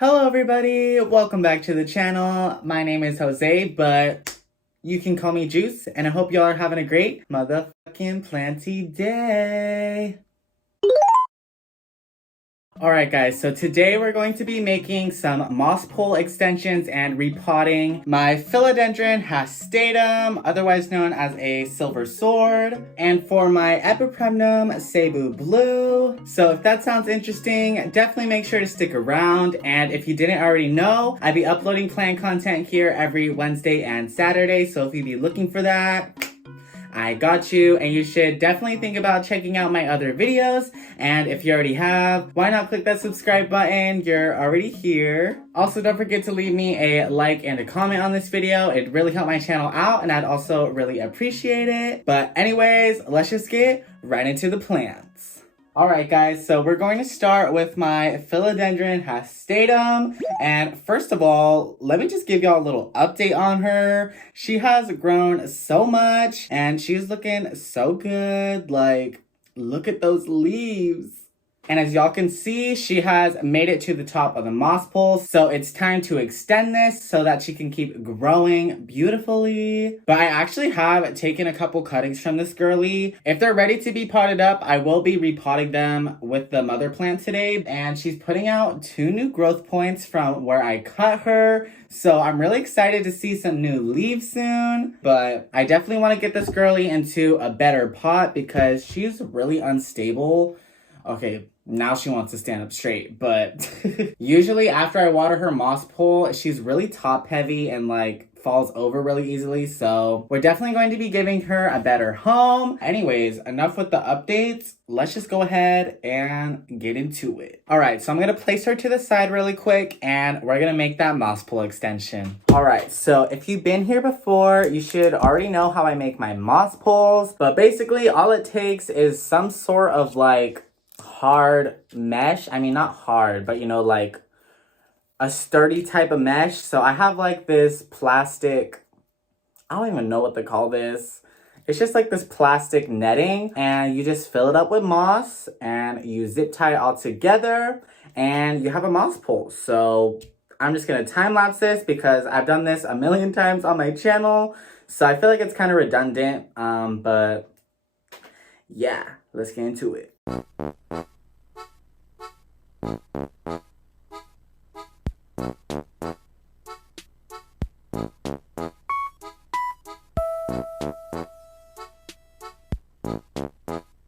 Hello everybody, welcome back to the channel. My name is Jose, but you can call me Juice, and I hope y'all are having a great motherfucking planty day. Alright guys, so today we're going to be making some moss pole extensions and repotting my philodendron hastatum, otherwise known as a silver sword, and for my epipremnum cebu blue. So if that sounds interesting, definitely make sure to stick around, and if you didn't already know, I'd be uploading plant content here every Wednesday and Saturday, so if you'd be looking for that, I got you, and you should definitely think about checking out my other videos, and if you already have, why not click that subscribe button? You're already here. Also, don't forget to leave me a like and a comment on this video. It'd really help my channel out, and I'd also really appreciate it. But anyways, let's just get right into the plants. Alright guys, so we're going to start with my philodendron hastatum, and first of all, let me just give y'all a little update on her. She has grown so much, and she's looking so good. Like, look at those leaves. And as y'all can see, she has made it to the top of the moss pole, so it's time to extend this so that she can keep growing beautifully. But I actually have taken a couple cuttings from this girly. If they're ready to be potted up, I will be repotting them with the mother plant today. And she's putting out 2 new growth points from where I cut her. So I'm really excited to see some new leaves soon. But I definitely want to get this girly into a better pot because she's really unstable. Okay, now she wants to stand up straight, but usually after I water her moss pole, she's really top heavy and like falls over really easily. So we're definitely going to be giving her a better home. Anyways, enough with the updates. Let's just go ahead and get into it. All right, so I'm gonna place her to the side really quick and we're gonna make that moss pole extension. All right, so if you've been here before, you should already know how I make my moss poles, but basically all it takes is some sort of like hard mesh. I mean, not hard, but you know, like a sturdy type of mesh. So I have like this plastic, I don't even know what to call this. It's just like this plastic netting, and you just fill it up with moss and you zip tie it all together and you have a moss pole. So I'm just gonna time lapse this because I've done this a million times on my channel. So I feel like it's kind of redundant, but yeah, let's get into it.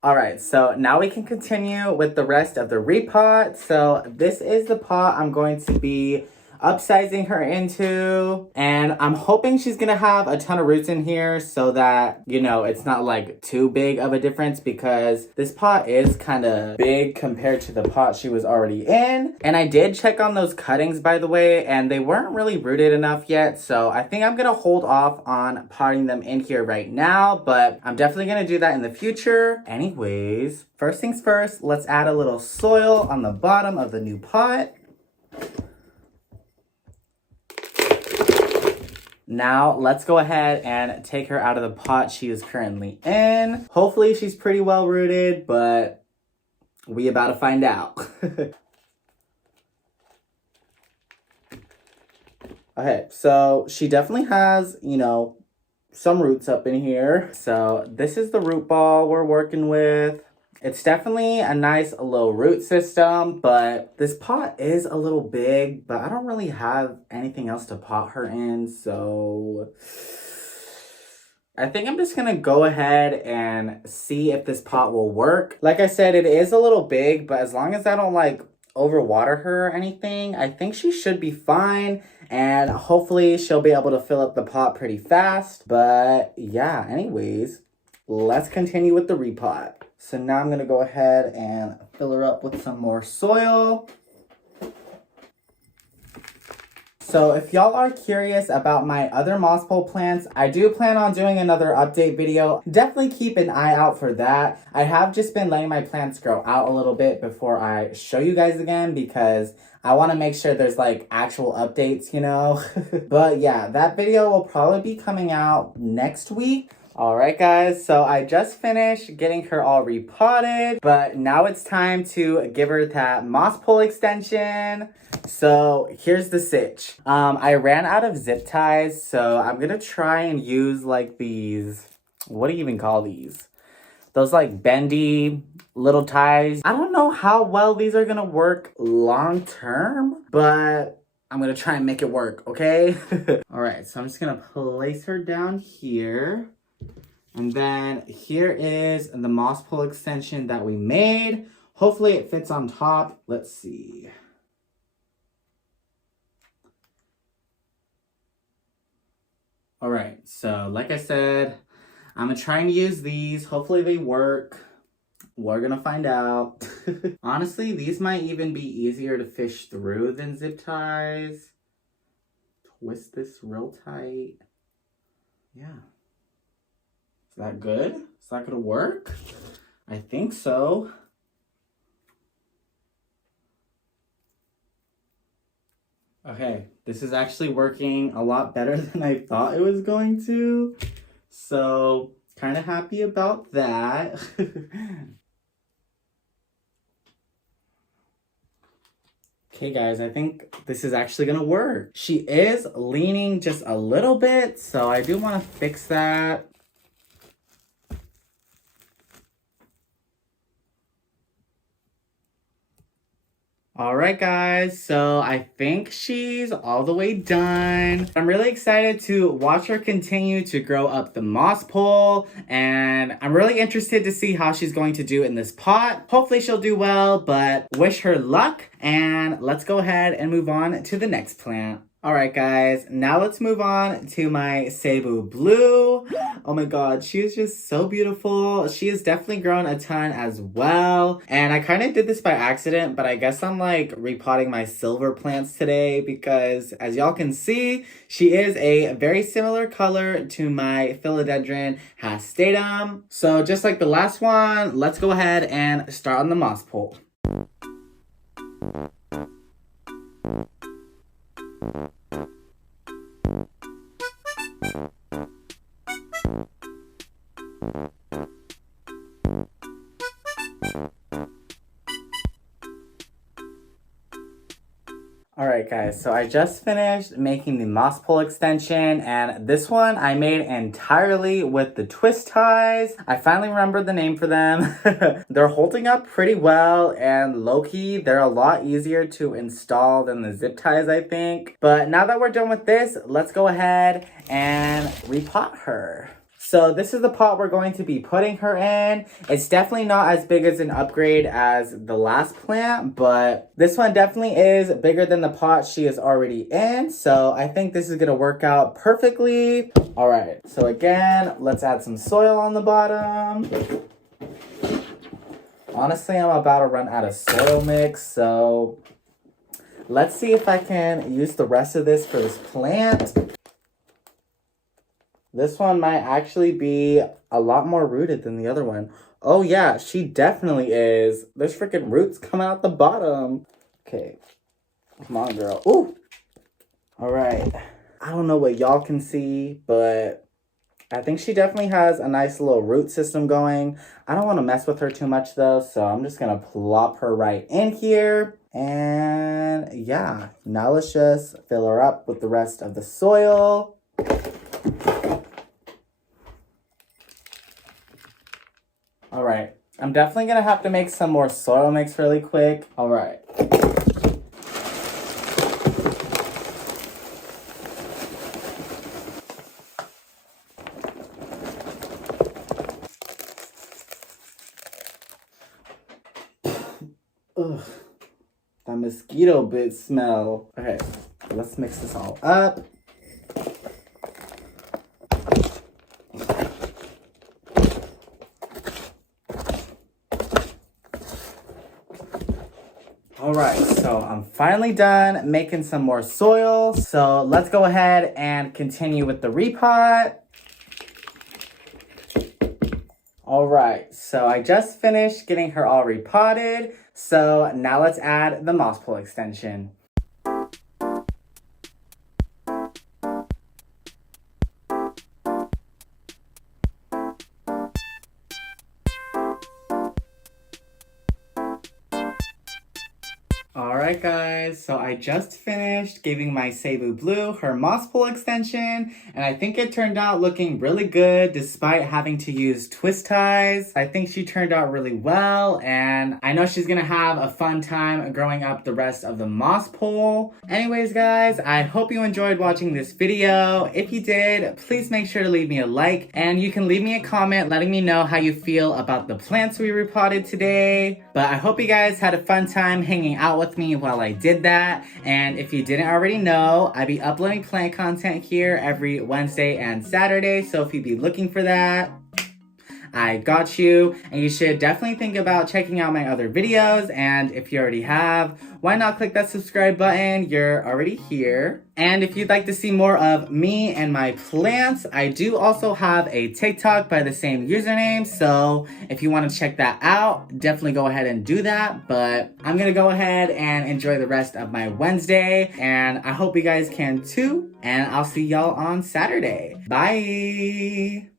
Alright, so now we can continue with the rest of the repot. So this is the pot I'm going to be upsizing her into, and I'm hoping she's gonna have a ton of roots in here so that, you know, it's not like too big of a difference because this pot is kind of big compared to the pot she was already in. And I did check on those cuttings, by the way, and they weren't really rooted enough yet, so I think I'm gonna hold off on potting them in here right now, but I'm definitely gonna do that in the future. Anyways, first things first, let's add a little soil on the bottom of the new pot. Now, let's go ahead and take her out of the pot she is currently in. Hopefully, she's pretty well rooted, but we about to find out. Okay, so she definitely has, you know, some roots up in here. So this is the root ball we're working with. It's definitely a nice low root system, but this pot is a little big, but I don't really have anything else to pot her in, so I think I'm just gonna go ahead and see if this pot will work. Like I said, it is a little big, but as long as I don't like overwater her or anything, I think she should be fine, and hopefully she'll be able to fill up the pot pretty fast. But yeah, anyways, let's continue with the repot. So now I'm going to go ahead and fill her up with some more soil. So if y'all are curious about my other moss pole plants, I do plan on doing another update video. Definitely keep an eye out for that. I have just been letting my plants grow out a little bit before I show you guys again because I want to make sure there's like actual updates, you know. But yeah, that video will probably be coming out next week. Alright guys, so I just finished getting her all repotted, but now it's time to give her that moss pole extension. So here's the sitch. I ran out of zip ties, so I'm gonna try and use like these, what do you even call these? Those like bendy little ties. I don't know how well these are gonna work long term, but I'm gonna try and make it work, okay? Alright, so I'm just gonna place her down here. And then here is the moss pole extension that we made. Hopefully it fits on top. Let's see. All right, so like I said, I'm gonna try and use these. Hopefully they work. We're gonna find out. Honestly, these might even be easier to fish through than zip ties. Twist this real tight. Yeah. Is that good? Is that gonna work? I think so. Okay, this is actually working a lot better than I thought it was going to. So, kind of happy about that. Okay guys, I think this is actually gonna work. She is leaning just a little bit, so I do want to fix that. All right, guys, so I think she's all the way done. I'm really excited to watch her continue to grow up the moss pole, and I'm really interested to see how she's going to do in this pot. Hopefully she'll do well, but wish her luck, and let's go ahead and move on to the next plant. All right, guys, now let's move on to my cebu blue. Oh my god, she is just so beautiful. She has definitely grown a ton as well. And I kind of did this by accident, but I guess I'm like repotting my silver plants today because as y'all can see, she is a very similar color to my philodendron hastatum. So just like the last one, let's go ahead and start on the moss pole. Alright guys, so I just finished making the moss pole extension, and this one I made entirely with the twist ties. I finally remembered the name for them. They're holding up pretty well, and low-key, they're a lot easier to install than the zip ties, I think. But now that we're done with this, let's go ahead and repot her. So this is the pot we're going to be putting her in. It's definitely not as big as an upgrade as the last plant, but this one definitely is bigger than the pot she is already in. So I think this is gonna work out perfectly. All right, so again, let's add some soil on the bottom. Honestly, I'm about to run out of soil mix, so let's see if I can use the rest of this for this plant. This one might actually be a lot more rooted than the other one. Oh yeah, she definitely is. There's freaking roots coming out the bottom. Okay, come on girl. Ooh, all right. I don't know what y'all can see, but I think she definitely has a nice little root system going. I don't want to mess with her too much though, so I'm just gonna plop her right in here. And yeah, now let's just fill her up with the rest of the soil. All right, I'm definitely gonna have to make some more soil mix really quick. All right. Ugh, that mosquito bit smell. Okay, let's mix this all up. All right, so I'm finally done making some more soil. So let's go ahead and continue with the repot. All right, so I just finished getting her all repotted. So now let's add the moss pole extension. Alright guys, so I just finished giving my Cebu Blue her moss pole extension, and I think it turned out looking really good despite having to use twist ties. I think she turned out really well, and I know she's gonna have a fun time growing up the rest of the moss pole. Anyways guys, I hope you enjoyed watching this video. If you did, please make sure to leave me a like, and you can leave me a comment letting me know how you feel about the plants we repotted today. But I hope you guys had a fun time hanging out with me while I did that. And if you didn't already know, I be uploading plant content here every Wednesday and Saturday, so if you'd be looking for that, I got you. And you should definitely think about checking out my other videos, and if you already have, why not click that subscribe button? You're already here. And if you'd like to see more of me and my plants, I do also have a TikTok by the same username, so if you want to check that out, definitely go ahead and do that. But I'm gonna go ahead and enjoy the rest of my Wednesday, and I hope you guys can too, and I'll see y'all on Saturday. Bye!